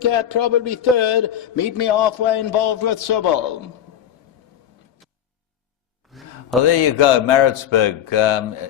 Cat probably third. Meet Me Halfway involved with Sybil. Well, there you go, Maritzburg.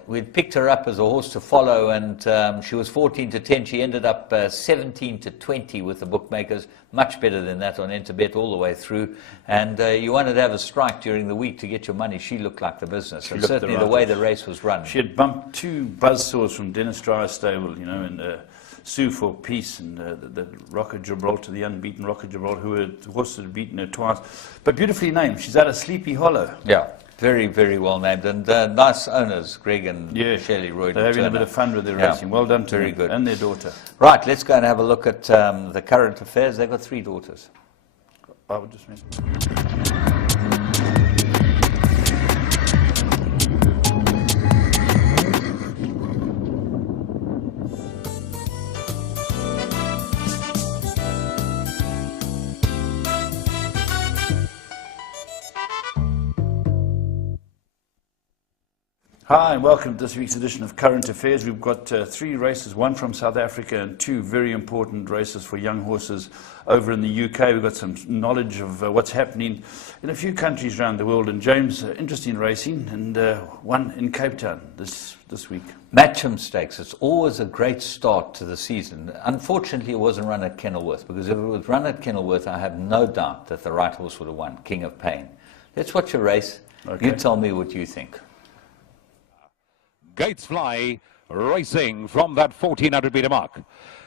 We'd picked her up as a horse to follow, and she was 14-10. She ended up 17-20 with the bookmakers. Much better than that on Interbet all the way through. And you wanted to have a strike during the week to get your money. She looked like the business. And certainly the way the race was run. She had bumped two buzzsaws from Dennis Dryer's stable, you know, and Sue for Peace and the Rock of Gibraltar, the unbeaten Rock of Gibraltar, who had horses that had beaten her twice. But beautifully named. She's out of Sleepy Hollow. Yeah. Very, very well named, and nice owners, Greg and Shelley Roy. They're having a bit of fun with their racing. Well done to them. Good. And their daughter. Right, let's go and have a look at the current affairs. They've got 3 daughters. I would just mention. Hi, and welcome to this week's edition of Current Affairs. We've got 3 races, 1 from South Africa and 2 very important races for young horses over in the UK. We've got some knowledge of what's happening in a few countries around the world. And James, interesting racing, and one in Cape Town this week. Matcham Stakes. It's always a great start to the season. Unfortunately, it wasn't run at Kenilworth, because if it was run at Kenilworth, I have no doubt that the right horse would have won, King of Pain. Let's watch a race. Okay. You tell me what you think. Gates Fly racing from that 1400 meter mark.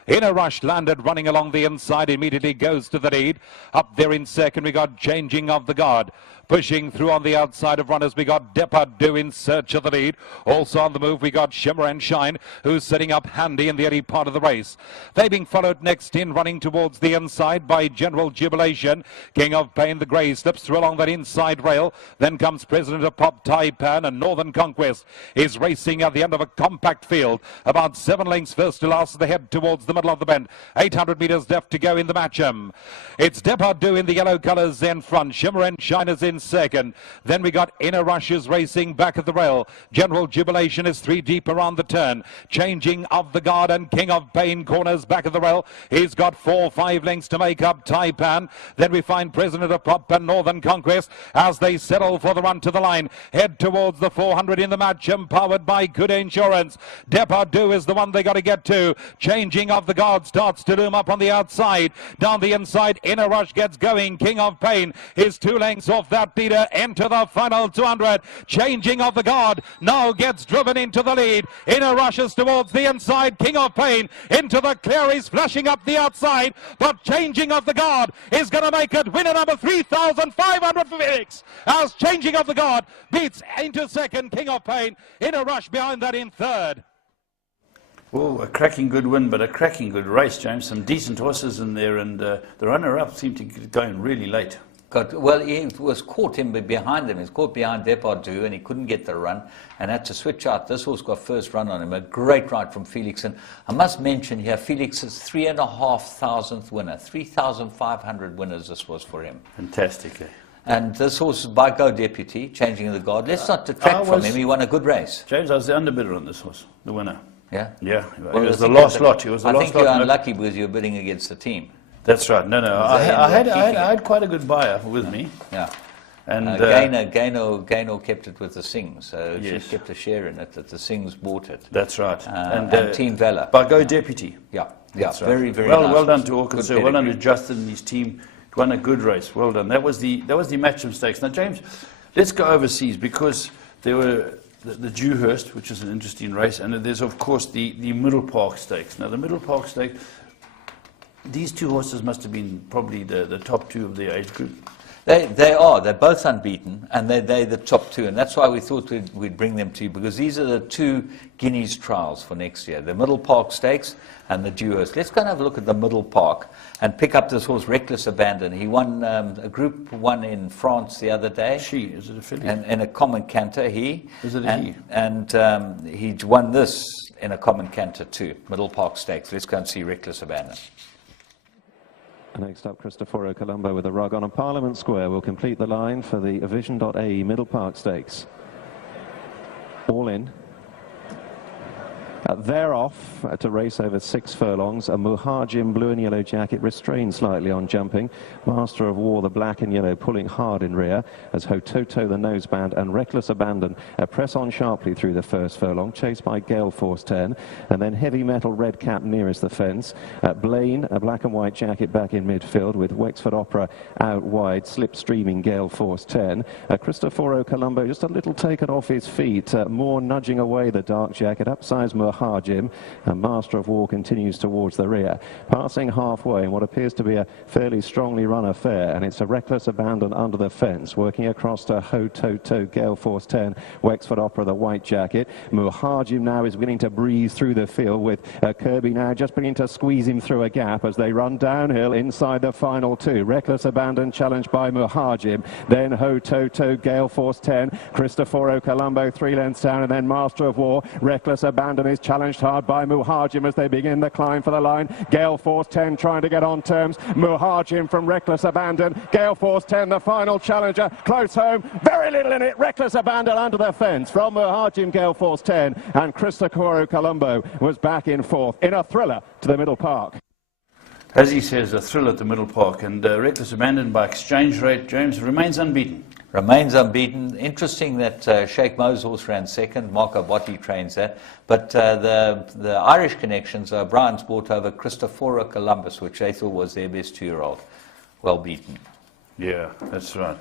In a rush, landed running along the inside, immediately goes to the lead. Up there in second, we got Changing of the Guard. Pushing through on the outside of runners, we got Depardieu in search of the lead. Also on the move, we got Shimmer and Shine, who's setting up handy in the early part of the race. They being followed next in, running towards the inside by General Jubilation. King of Pain, the grey, slips through along that inside rail. Then comes President of Pop Taipan, and Northern Conquest is racing at the end of a compact field. About 7 lengths first to last as they head towards the middle of the bend. 800 metres left to go in the Matcham. It's Depardieu in the yellow colours in front. Shimmer and Shine is in second. Then we got Inner Rushes racing back at the rail. General Jubilation is 3 deep around the turn. Changing of the Guard and King of Pain corners back at the rail. He's got 4-5 lengths to make up Taipan. Then we find President of Pop and Northern Conquest as they settle for the run to the line. Head towards the 400 in the Matcham, powered by Good Insurance. Depardieu is the one they got to get to. Changing of the Guard starts to loom up on the outside. Down the inside, Inner Rush gets going. King of Pain is 2 lengths off that leader into the final 200. Changing of the Guard now gets driven into the lead. Inner Rushes towards the inside. King of Pain into the clear. He's flashing up the outside, but Changing of the Guard is going to make it. Winner number 3,500 for Felix, as Changing of the Guard beats into second King of Pain. Inner Rush behind that in third. Oh, a cracking good win, but a cracking good race, James. Some decent horses in there, and the runner-up seemed to get going really late. Well, he was caught in behind him. He was caught behind Depardieu, and he couldn't get the run and had to switch out. This horse got first run on him. A great ride from Felix. And I must mention here, Felix's 3,500th winner. 3,500 winners this was for him. Fantastic, eh? And this horse is by Go Deputy, Changing of the Guard. Let's not detract from him. He won a good race. James, I was the underbidder on this horse, the winner. Yeah? Yeah. Well, it was the last lot. I think you're unlucky because you're bidding against the team. That's right. No. I had quite a good buyer with me. Yeah. And Gaynor kept it with the Sings, so yes, she kept a share in it. That the Sings bought it. That's right. And Team Valor. By Go Deputy. Yeah. That's right. Very nice. Well done to Arkansas. Well done to Justin and his team. It won a good race. Well done. That was the Matcham Stakes. Now, James, let's go overseas, because there were the Dewhurst, which is an interesting race, and there's of course the Middle Park Stakes. Now, the Middle Park Stakes, these 2 horses must have been probably the top 2 of their age group. They are. They're both unbeaten, and they're the top 2, and that's why we thought we'd bring them to you, because these are the 2 Guineas trials for next year, the Middle Park Stakes and the Dewhurst. Let's go and have a look at the Middle Park and pick up this horse, Reckless Abandon. He won a Group 1 in France the other day. Is it a filly? And in a common canter, he. Is it a he? And he won this in a common canter too, Middle Park Stakes. Let's go and see Reckless Abandon. Next up, Cristoforo Colombo with a rug on Parliament Square will complete the line for the Vision.ae Middle Park Stakes. All in. They're off to race over 6 furlongs. A Muhajim blue and yellow jacket restrained slightly on jumping. Master of War, the black and yellow, pulling hard in rear as Hototo, the noseband, and Reckless Abandon press on sharply through the first furlong, chased by Gale Force 10, and then Heavy Metal red cap nearest the fence. Blaine, a black and white jacket, back in midfield with Wexford Opera out wide, slipstreaming Gale Force 10. Cristoforo Colombo just a little taken off his feet, more nudging away the dark jacket, upsize Muhajim, and Master of War continues towards the rear, passing halfway in what appears to be a fairly strongly run affair, and it's a Reckless Abandon under the fence, working across to Hototo, Gale Force 10, Wexford Opera, the white jacket. Muhajim now is beginning to breeze through the field with Kirby now just beginning to squeeze him through a gap as they run downhill inside the final 2. Reckless Abandon challenged by Muhajim, then Hototo, Gale Force 10, Cristoforo Colombo 3 lengths down, and then Master of War. Reckless Abandon is challenged hard by Muhajim as they begin the climb for the line. Gale Force 10 trying to get on terms. Muhajim from Reckless Abandon. Gale Force 10, the final challenger, close home, very little in it. Reckless Abandon under the fence from Muhajim, Gale Force 10, and Cristoforo Colombo was back in 4th in a thriller to the middle park. As he says, a thrill at the middle park, and Reckless Abandon by exchange rate, James, remains unbeaten. Remains unbeaten. Interesting that Sheikh Mo's horse ran second. Marco Botti trains that. But the Irish connections, Brian's brought over Cristoforo Columbus, which they thought was their best 2-year-old. Well beaten. Yeah, that's right.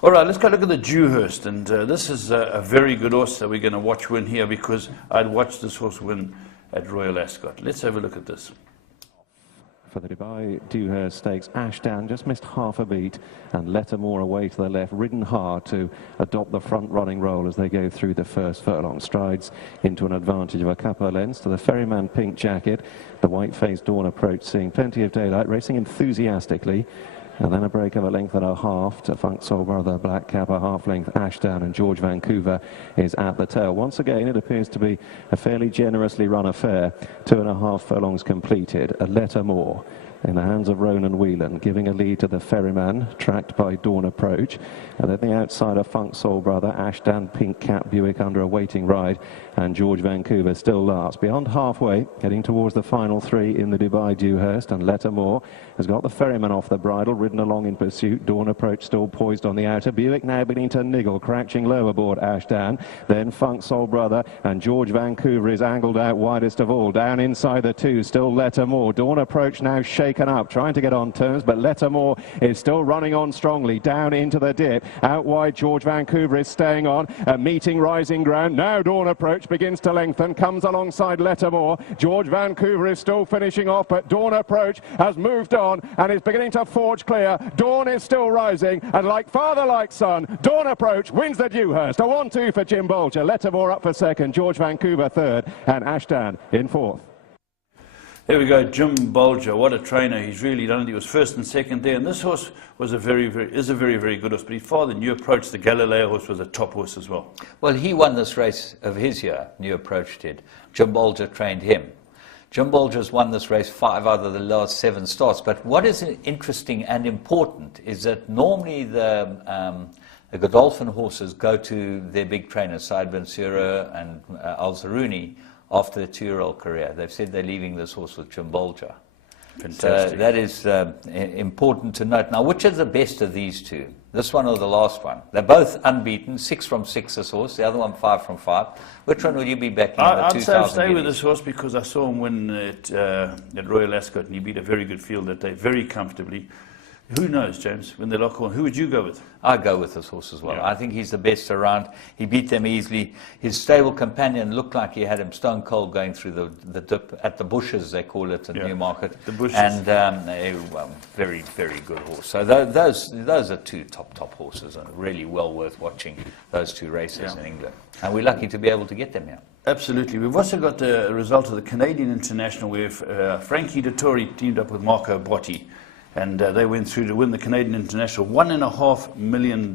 All right, let's go look at the Dewhurst. And this is a very good horse that we're going to watch win here, because I'd watched this horse win at Royal Ascot. Let's have a look at this. For the Dubai Dewhurst Stakes, Ashdown just missed half a beat, and Lettermore away to the left, ridden hard to adopt the front-running role as they go through the first furlong. Strides into an advantage of a couple of lengths to the Ferryman pink jacket. The white-faced Dawn Approach seeing plenty of daylight, racing enthusiastically. And then a break of a length and a half to Funk Soul Brother, Black Cap, a half-length Ashdown, and George Vancouver is at the tail. Once again, it appears to be a fairly generously run affair. 2.5 furlongs completed. A letter more in the hands of Ronan Whelan, giving a lead to the Ferryman, tracked by Dawn Approach. And then the outsider, Funk Soul Brother, Ashdown, Pink Cap, Buick under a waiting ride, and George Vancouver still last. Beyond halfway, getting towards the final 3 in the Dubai Dewhurst, and Lettermore has got the Ferryman off the bridle, ridden along in pursuit. Dawn Approach still poised on the outer. Buick now beginning to niggle, crouching low aboard Ashdown. Then Funk Soul Brother, and George Vancouver is angled out widest of all. Down inside the 2, still Lettermore. Dawn Approach now shaken up, trying to get on terms, but Lettermore is still running on strongly, down into the dip. Out wide, George Vancouver is staying on, meeting rising ground. Now Dawn Approach begins to lengthen, comes alongside Lettermore. George Vancouver is still finishing off, but Dawn Approach has moved on and is beginning to forge clear. Dawn is still rising, and like father, like son, Dawn Approach wins the Dewhurst. A 1-2 for Jim Bolger. Lettermore up for second, George Vancouver third, and Ashdown in 4th. There we go, Jim Bolger. What a trainer he's really done. He was first and second there, and this horse was a very, very good horse. But his father, New Approach, the Galileo horse, was a top horse as well. Well, he won this race of his year, New Approach did. Jim Bolger trained him. Jim Bolger's won this race 5 out of the last 7 starts. But what is interesting and important is that normally the Godolphin horses go to their big trainers, Said Bensura and Al-Zaruni, after their 2-year-old career. They've said they're leaving this horse with Jim Bolger. Fantastic. So that is important to note. Now, which is the best of these two? This one or the last one? They're both unbeaten, 6 from 6 this horse, the other one 5 from 5. Which one would you be backing? I'd say I'll stay with this horse because I saw him win at Royal Ascot, and he beat a very good field that day, very comfortably. Who knows, James, when they lock on? Who would you go with? I'd go with this horse as well. Yeah. I think he's the best around. He beat them easily. His stable companion looked like he had him stone cold going through the dip at the bushes, they call it at Newmarket. The bushes. And very, very good horse. So those are 2 top horses, and really well worth watching those 2 races in England. And we're lucky to be able to get them here. Absolutely. We've also got the result of the Canadian International where Frankie Dettori teamed up with Marco Botti. And they went through to win the Canadian International, $1.5 million,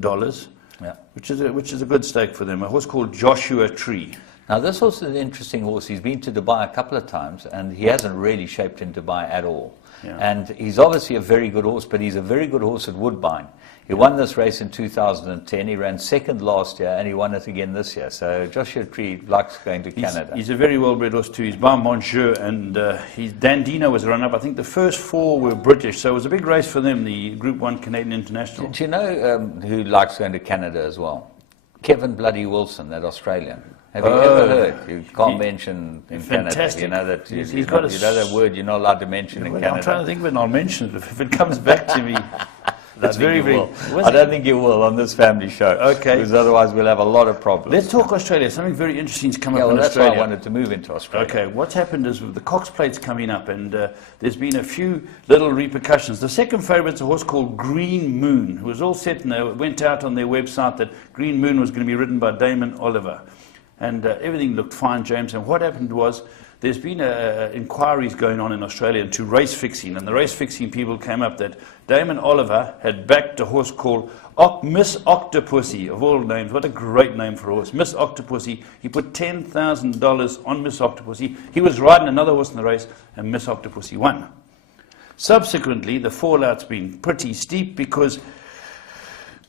which is a good stake for them. A horse called Joshua Tree. Now, this horse is an interesting horse. He's been to Dubai a couple of times, and he hasn't really shaped in Dubai at all. And he's obviously a very good horse, but he's a very good horse at Woodbine. He won this race in 2010. He ran second last year, and he won it again this year. So Joshua Tree likes going to Canada. He's a very well-bred horse too. He's by Monsieur, and Dandino was a run-up. I think the first 4 were British, so it was a big race for them, the Group 1 Canadian International. Do you know who likes going to Canada as well? Kevin Bloody Wilson, that Australian. Have you ever heard? You can't mention in fantastic. Canada. You know that He's got a you know that word you're not allowed to mention in Canada. I'm trying to think when I'll mention it. If it comes back to me, that's very. I don't think you will on this family show. Okay. Because otherwise we'll have a lot of problems. Let's talk Australia. Something very interesting has come up in that's Australia. why I wanted to move into Australia. Okay, what's happened is with the Cox Plate's coming up, and there's been a few little repercussions. The second favourite's a horse called Green Moon, who was all set, and they went out on their website that Green Moon was going to be ridden by Damon Oliver. And everything looked fine, James. And what happened was there's been inquiries going on in Australia into race fixing, and the race fixing people came up that Damon Oliver had backed a horse called Miss Octopussy, of all names. What a great name for a horse, Miss Octopussy. He put $10,000 on Miss Octopussy. He was riding another horse in the race, and Miss Octopussy won. Subsequently, the fallout's been pretty steep because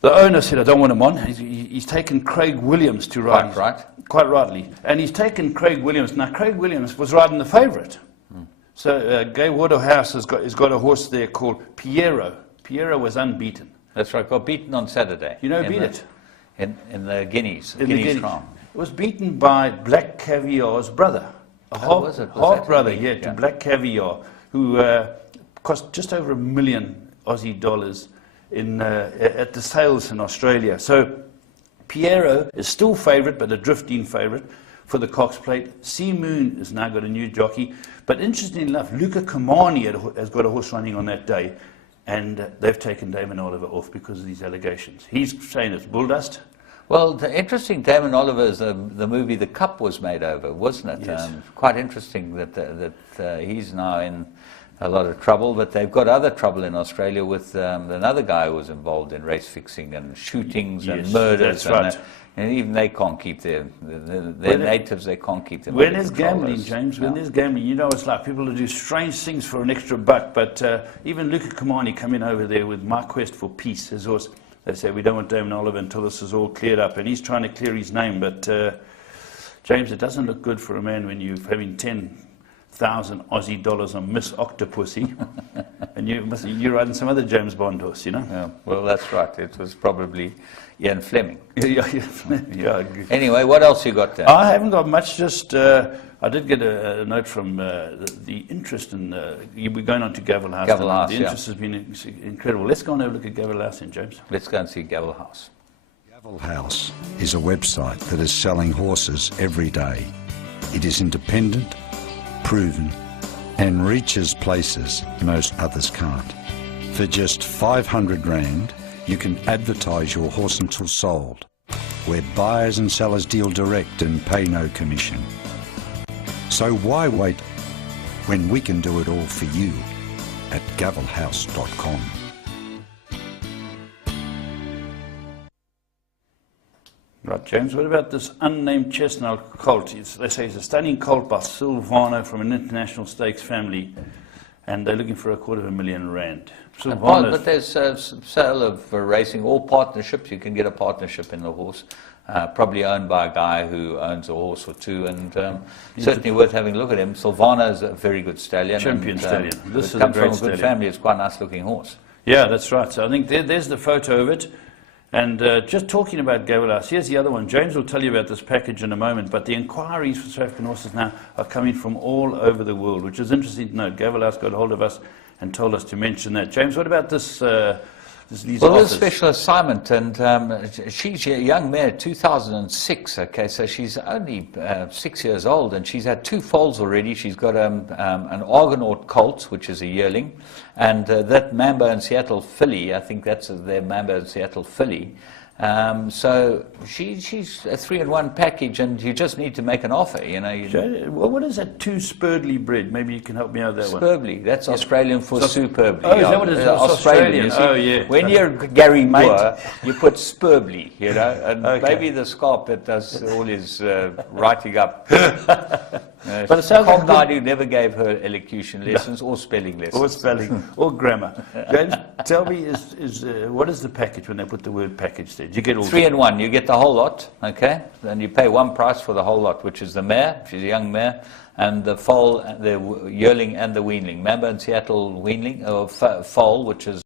the owner said, I don't want him on. He's taken Craig Williams to ride. Quite rightly. And he's taken Craig Williams. Now, Craig Williams was riding the favourite. So Gay Waterhouse has got a horse there called Piero. Piero was unbeaten. That's right. Got beaten on Saturday. You know, beat it? In the Guineas. In the Guineas. Crown. It was beaten by Black Caviar's brother. Half brother, to Black Caviar, who cost just over $1 million Aussie dollars at the sales in Australia. So Piero is still favourite, but a drifting favourite for the Cox Plate. Sea Moon has now got a new jockey. But interestingly enough, Luca Comani has got a horse running on that day, and they've taken Damon Oliver off because of these allegations. He's saying it's bull dust. Well, the interesting Damon Oliver is the movie The Cup was made over, wasn't it? Yes. Quite interesting that he's now in a lot of trouble, but they've got other trouble in Australia with another guy who was involved in race fixing and shootings and murders. That's right. And even they can't keep their natives, they can't keep them. When there's gambling, James, when there's gambling, you know it's like people who do strange things for an extra buck. But even Luca Comani coming over there with My Quest for Peace, his horse, they say we don't want Damon Oliver until this is all cleared up. And he's trying to clear his name. But James, it doesn't look good for a man when you're having 10,000 Aussie dollars on Miss Octopussy, and you're riding some other James Bond horse, you know? Yeah, well, that's right. It was probably Ian Fleming. Yeah. Anyway, what else you got there? I haven't got much, just I did get a note from the interest in, we're going on to Gavel House. Gavel House, the interest has been incredible. Let's go and have a look at Gavel House then, James. Let's go and see Gavel House. Gavel House is a website that is selling horses every day. It is independent, proven, and reaches places most others can't. For just 500 Rand, you can advertise your horse until sold, where buyers and sellers deal direct and pay no commission. So why wait when we can do it all for you at gavelhouse.com? Right, James, what about this unnamed chestnut colt? They say it's a stunning colt by Silvano from an international stakes family, and they're looking for R250,000. But there's sale of racing, all partnerships. You can get a partnership in the horse, probably owned by a guy who owns a horse or two, and certainly worth having a look at him. Silvano is a very good stallion. Champion stallion. This is comes a great from a stallion. good family. It's quite a nice looking horse. Yeah, that's right. So I think there's the photo of it. And just talking about Gavel House, here's the other one. James will tell you about this package in a moment, but the inquiries for South African horses now are coming from all over the world, which is interesting to note. Gavel House got hold of us and told us to mention that. James, what about this? These well, offers? this special assignment, and she's a young mare, 2006, okay, so she's only 6 years old, and she's had 2 foals already. She's got an Argonaut colt, which is a yearling, and that Mambo and Seattle filly, I think that's their Mambo and Seattle filly. So she's a 3-in-1 package, and you just need to make an offer, you know. Well, what is that 2 Spurdley bred? Maybe you can help me out with that one. Spurbley, that's Australian for superbly. Oh, is that what it is? Australian. You see. Oh, yeah. When you're Gary Moore, you put Spurbley, you know, and Okay. maybe the Scarp that does all his writing up. But it sounds like Naidu never gave her elocution lessons or spelling lessons. or spelling, or grammar. James, tell me, what is the package when they put the word package there? Do you get all 3 in 1. You get the whole lot, okay? Then you pay one price for the whole lot, which is the mare, she's a young mare, and the foal, the yearling and the weanling. Mambo and Seattle weanling, or foal, which is